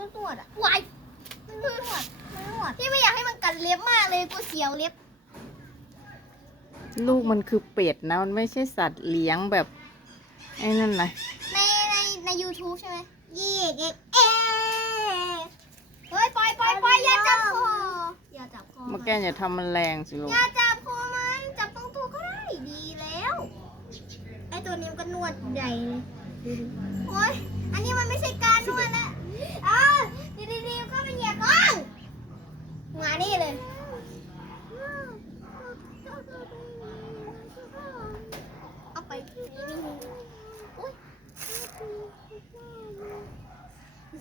วายมันวดมันวดที่ไม่อยากให้มันกัดเล็บมากเลย กูเสียวเล็บ ลูกมันคือเป็ดนะ มันไม่ใช่สัตว์เลี้ยงแบบ ไอ้นั่นนะใน ในในยูทูบใช่ไหมยี่เอ็กเฮ้ย ปล่อยปล่อย ปล่อย อย่าจับคอ อย่าจับคอมาแกอย่าทำมันแรงสิลูก อย่าจับคอมัน จับตรงตัวก็ได้ ดีแล้ว ไอ้ตัวนี้มันก็นวดใหญ่